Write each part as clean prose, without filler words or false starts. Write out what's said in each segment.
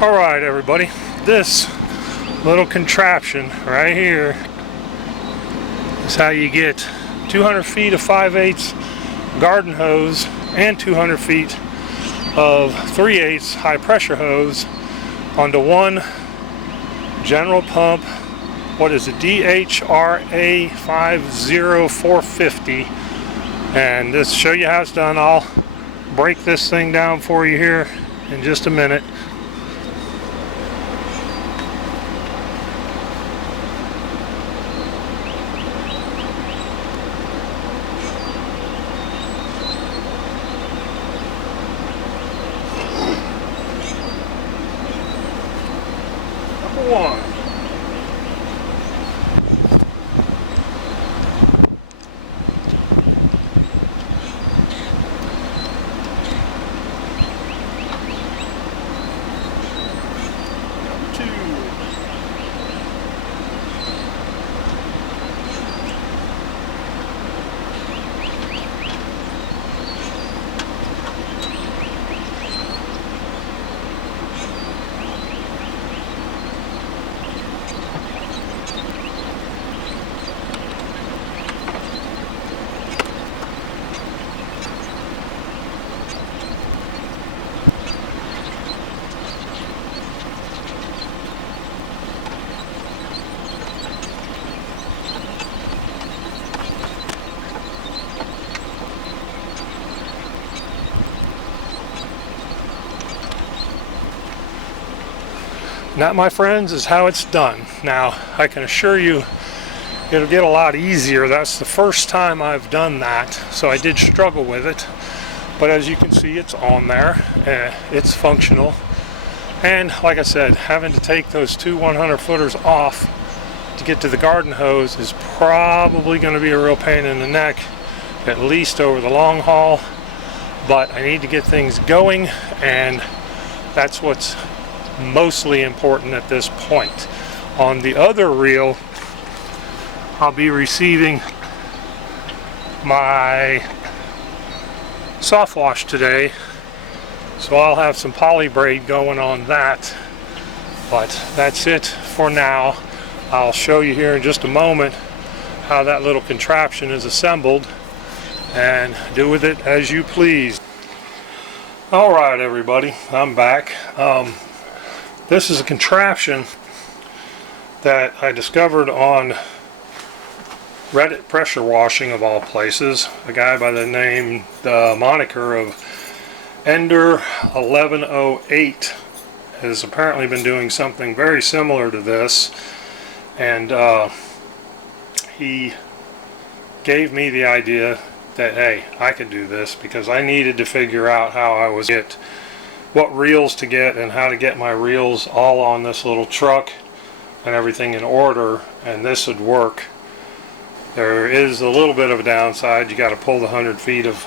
Alright everybody, this little contraption right here is how you get 200 feet of 5/8 garden hose and 200 feet of 3/8 high pressure hose onto one general pump. What is it? DHRA50450. And this show you how it's done. I'll break this thing down for you here in just a minute. Number one. That, my friends, is how it's done. Now, I can assure you it'll get a lot easier. That's the first time I've done that, so I did struggle with it. But as you can see, it's on there. It's functional. And like I said, having to take those two 100-footers off to get to the garden hose is probably going to be a real pain in the neck, at least over the long haul. But I need to get things going, and that's what's mostly important at this point. On the other reel, I'll be receiving my soft wash today, so I'll have some poly braid going on that. But that's it for now. I'll show you here in just a moment how that little contraption is assembled, and do with it as you please. Alright everybody, I'm back. This is a contraption that I discovered on Reddit pressure washing, of all places. A guy by the name, the moniker of Ender1108 has apparently been doing something very similar to this, and he gave me the idea that, hey, I could do this, because I needed to figure out how I was get what reels to get and how to get my reels all on this little truck and everything in order, and this would work. There is a little bit of a downside. You got to pull the 100 feet of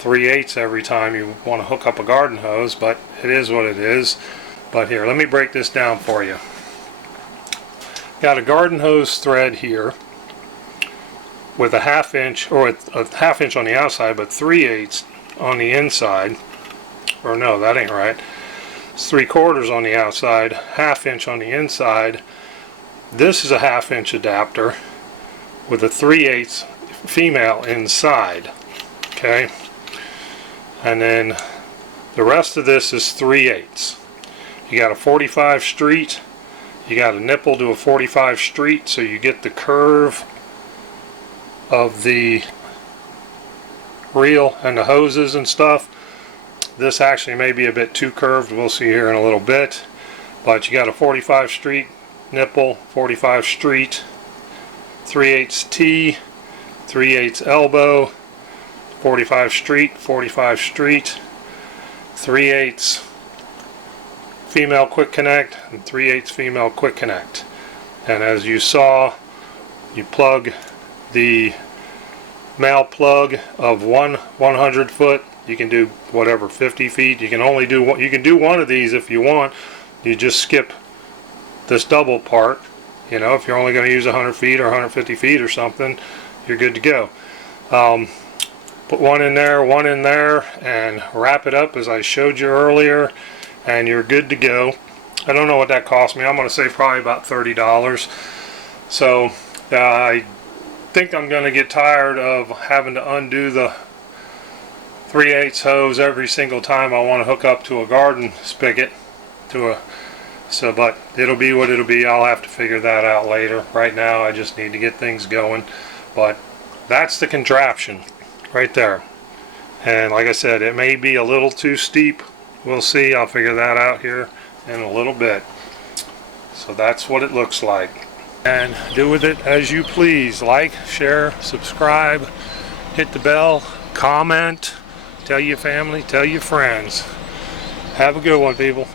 3/8 every time you want to hook up a garden hose, but it is what it is. But here, let me break this down for you. Got a garden hose thread here with a 1/2 inch, or a 1/2 inch on the outside, but 3/8 on the inside. Or no, that ain't right. It's 3/4 on the outside, 1/2 inch on the inside. This is a 1/2 inch adapter with a 3/8 female inside. Okay, and then the rest of this is 3/8. You got a 45 street. You got a nipple to a 45 street, so you get the curve of the reel and the hoses and stuff. This actually may be a bit too curved, we'll see here in a little bit, but you got a 45 street nipple, 45 street, 3/8 T, 3/8 elbow, 45 street, 45 street, 3/8 female quick connect, and 3/8 female quick connect. And as you saw, you plug the male plug of one 100 foot. You can do whatever, 50 feet. You can only do one. You can do one of these if you want. You just skip this double part. You know, if you're only going to use 100 feet or 150 feet or something, you're good to go. Put one in there, and wrap it up as I showed you earlier, and you're good to go. I don't know what that cost me. I'm going to say probably about $30. So I think I'm going to get tired of having to undo the 3/8 hose every single time I want to hook up to a garden spigot but it'll be what it'll be. I'll have to figure that out later. Right now I just need to get things going. But that's the contraption right there. And like I said, it may be a little too steep. We'll see. I'll figure that out here in a little bit. So that's what it looks like. And do with it as you please. Like, share, subscribe, hit the bell, comment, tell your family, tell your friends. Have a good one, people.